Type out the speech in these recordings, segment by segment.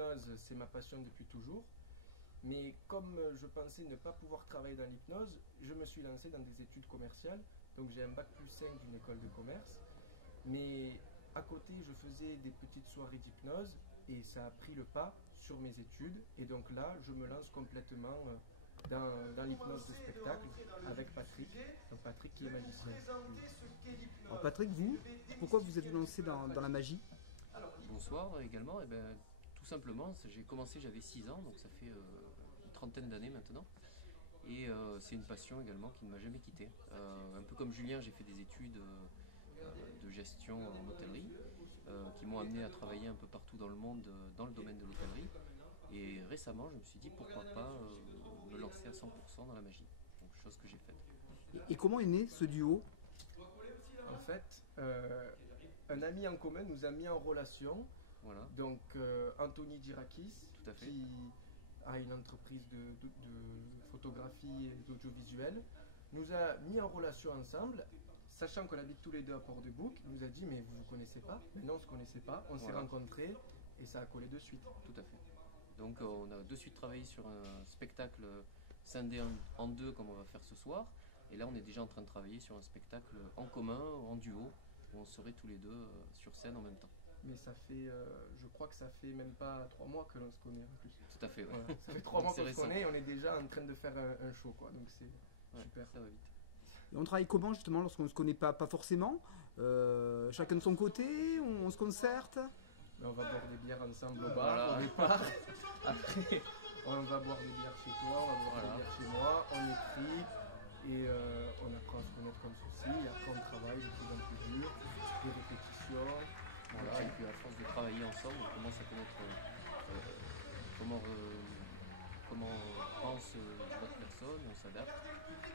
l'hypnose, c'est ma passion depuis toujours. Mais comme je pensais ne pas pouvoir travailler dans l'hypnose, je me suis lancé dans des études commerciales. Donc j'ai un bac+5 d'une école de commerce. Mais à côté, je faisais des petites soirées d'hypnose et ça a pris le pas sur mes études. Et donc là, je me lance complètement dans l'hypnose de spectacle avec Patrick. Donc Patrick qui est magicien. Alors Patrick, vous, pourquoi vous êtes lancé dans la magie? Bonsoir également. Tout simplement, j'ai commencé, j'avais 6 ans, donc ça fait une trentaine d'années maintenant. Et c'est une passion également qui ne m'a jamais quitté. Un peu comme Julien, j'ai fait des études de gestion en hôtellerie qui m'ont amené à travailler un peu partout dans le monde dans le domaine de l'hôtellerie. Et récemment, je me suis dit pourquoi pas me lancer à 100% dans la magie. Donc, chose que j'ai faite. Et comment est né ce duo? En fait, un ami en commun nous a mis en relation. Voilà. Donc Anthony Girakis, Tout à fait. qui a une entreprise de photographie et d'audiovisuel, nous a mis en relation ensemble, sachant qu'on habite tous les deux à Port-de-Bouc. Il nous a dit mais vous ne vous connaissez pas? Mais non, on ne se connaissait pas. On s'est rencontrés et ça a collé de suite. Tout à fait. Donc on a de suite travaillé sur un spectacle scindé en deux comme on va faire ce soir. Et là on est déjà en train de travailler sur un spectacle en commun, en duo, où on serait tous les deux sur scène en même temps. Mais ça fait, je crois que ça fait même pas 3 mois que l'on se connaît en plus. Tout à fait, ouais. Voilà. Ça fait 3 mois qu'on se connaît et on est déjà en train de faire un show, quoi. Donc c'est super. Ça va vite. Et on travaille comment justement lorsqu'on ne se connaît pas forcément? Chacun de son côté, on se concerte? Mais on va boire des bières ensemble au bar, au départ. Après, on va boire des bières chez toi, on va boire des bières chez moi, on écrit et on apprend à se connaître comme ceci. Et après, on travaille de plus en plus dur, des répétitions. Voilà, et puis à force de travailler ensemble, on commence à connaître comment pense l'autre personne, on s'adapte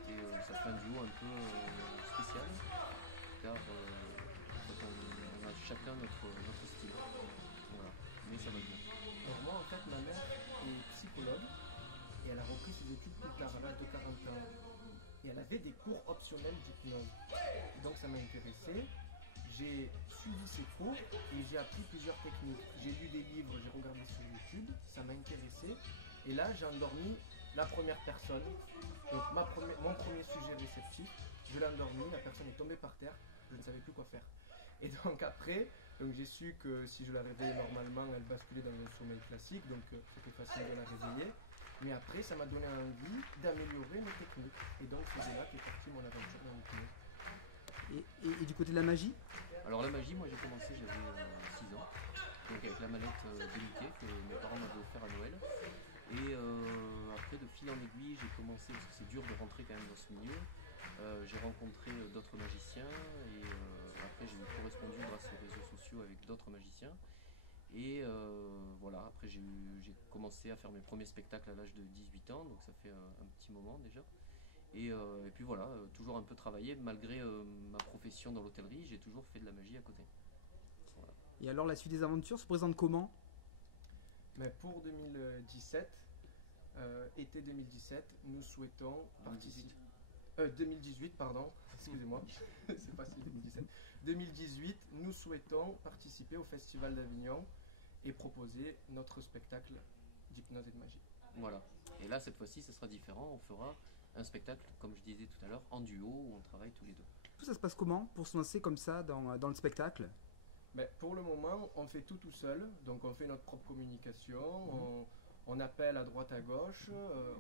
et ça fait un duo un peu spécial car on a chacun notre style. Voilà. Mais ça va bien. Alors moi en fait ma mère est psychologue et elle a repris ses études plus tard à l'âge de 40 ans et elle avait des cours optionnels d'hypnose. Donc ça m'a intéressé. J'ai suivi ces cours et j'ai appris plusieurs techniques. J'ai lu des livres, j'ai regardé sur YouTube, ça m'a intéressé. Et là, j'ai endormi la première personne. Donc mon premier sujet réceptif, je l'ai endormi, la personne est tombée par terre, je ne savais plus quoi faire. Et donc après, j'ai su que si je la réveillais normalement, elle basculait dans un sommeil classique, donc c'était facile de la réveiller. Mais après, ça m'a donné envie d'améliorer mes techniques. Et donc c'est de là qu'est partie mon aventure dans l'hypnose. Et du côté de la magie? Alors la magie, moi j'ai commencé, j'avais 6 ans, donc avec la mallette de Mickey que mes parents m'avaient offert à Noël. Et après de fil en aiguille, j'ai commencé, parce que c'est dur de rentrer quand même dans ce milieu, j'ai rencontré d'autres magiciens et après j'ai correspondu grâce aux réseaux sociaux avec d'autres magiciens. Et voilà, après j'ai commencé à faire mes premiers spectacles à l'âge de 18 ans, donc ça fait un petit moment déjà. Et puis voilà, toujours un peu travaillé, malgré ma profession dans l'hôtellerie, j'ai toujours fait de la magie à côté. Voilà. Et alors la suite des aventures se présente comment? Mais pour 2017, été 2017, nous souhaitons participer. 2018, pardon, excusez-moi, c'est pas si 2017. 2018, nous souhaitons participer au Festival d'Avignon et proposer notre spectacle d'hypnose et de magie. Voilà. Et là, cette fois-ci, ce sera différent. On fera un spectacle, comme je disais tout à l'heure, en duo, où on travaille tous les deux. Tout ça se passe comment pour se lancer comme ça dans le spectacle? Mais pour le moment, on fait tout seul. Donc on fait notre propre communication, on appelle à droite à gauche,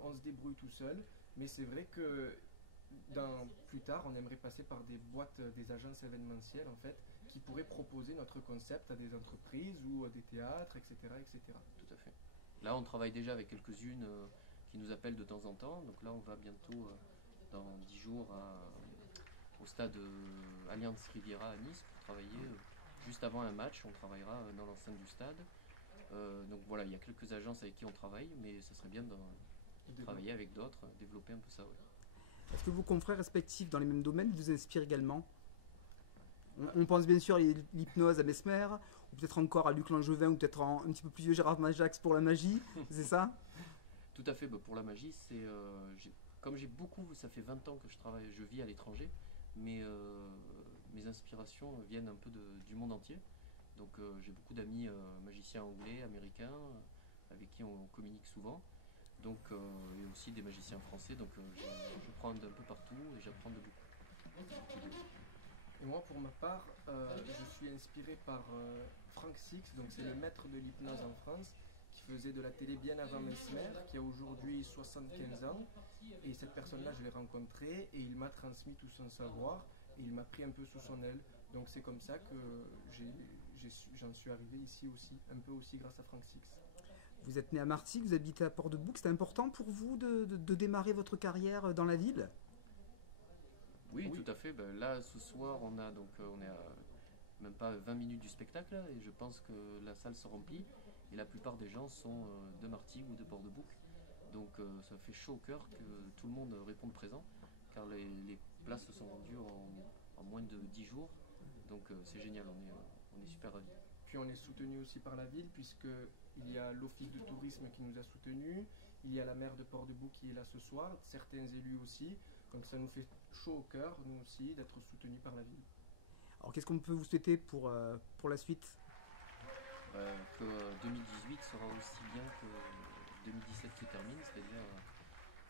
on se débrouille tout seul. Mais c'est vrai que plus tard, on aimerait passer par des boîtes, des agences événementielles en fait, qui pourraient proposer notre concept à des entreprises ou à des théâtres, etc., etc. Tout à fait. Là, on travaille déjà avec quelques-unes qui nous appellent de temps en temps. Donc là, on va bientôt, dans 10 jours, au stade Allianz Riviera à Nice pour travailler. Juste avant un match, on travaillera dans l'enceinte du stade. Donc voilà, il y a quelques agences avec qui on travaille, mais ça serait bien de travailler avec d'autres, développer un peu ça. Ouais. Est-ce que vos confrères respectifs dans les mêmes domaines vous inspirent également? On pense bien sûr à l'hypnose à Mesmer, ou peut-être encore à Luc Langevin, ou peut-être un petit peu plus vieux Gérard Majax pour la magie, c'est ça? Tout à fait, pour la magie, c'est comme j'ai beaucoup, ça fait 20 ans que je vis à l'étranger, mais mes inspirations viennent un peu du monde entier. Donc j'ai beaucoup d'amis magiciens anglais, américains, avec qui on communique souvent. Donc, et aussi des magiciens français, donc je prends un peu partout et j'apprends de beaucoup. Et moi, pour ma part, je suis inspiré par Frank Six, donc c'est le maître de l'hypnose en France, qui faisait de la télé bien avant Mesmer, qui a aujourd'hui 75 ans. Et cette personne-là, je l'ai rencontré et il m'a transmis tout son savoir et il m'a pris un peu sous son aile. Donc c'est comme ça que j'en suis arrivé ici aussi, un peu aussi grâce à Frank Six. Vous êtes né à Martigues, vous habitez à Port-de-Bouc. C'était important pour vous de démarrer votre carrière dans la ville? Oui, tout à fait. Ben, là, ce soir, on est à même pas 20 minutes du spectacle là, et je pense que la salle se remplit. Et la plupart des gens sont de Martigues ou de Port-de-Bouc. Donc ça fait chaud au cœur que tout le monde réponde présent, car les places se sont vendues en moins de 10 jours. Donc c'est génial, on est super ravis. Puis on est soutenu aussi par la ville, puisqu'il y a l'office de tourisme qui nous a soutenus, il y a la maire de Port-de-Bouc qui est là ce soir, certains élus aussi. Donc ça nous fait chaud au cœur, nous aussi, d'être soutenus par la ville. Alors qu'est-ce qu'on peut vous souhaiter pour la suite? Que 2018 sera aussi bien que 2017 qui termine, c'est-à-dire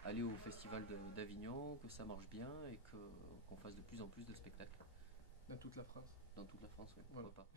aller au festival d'Avignon, que ça marche bien et qu'on fasse de plus en plus de spectacles. Dans toute la France. Dans toute la France, oui, pourquoi pas.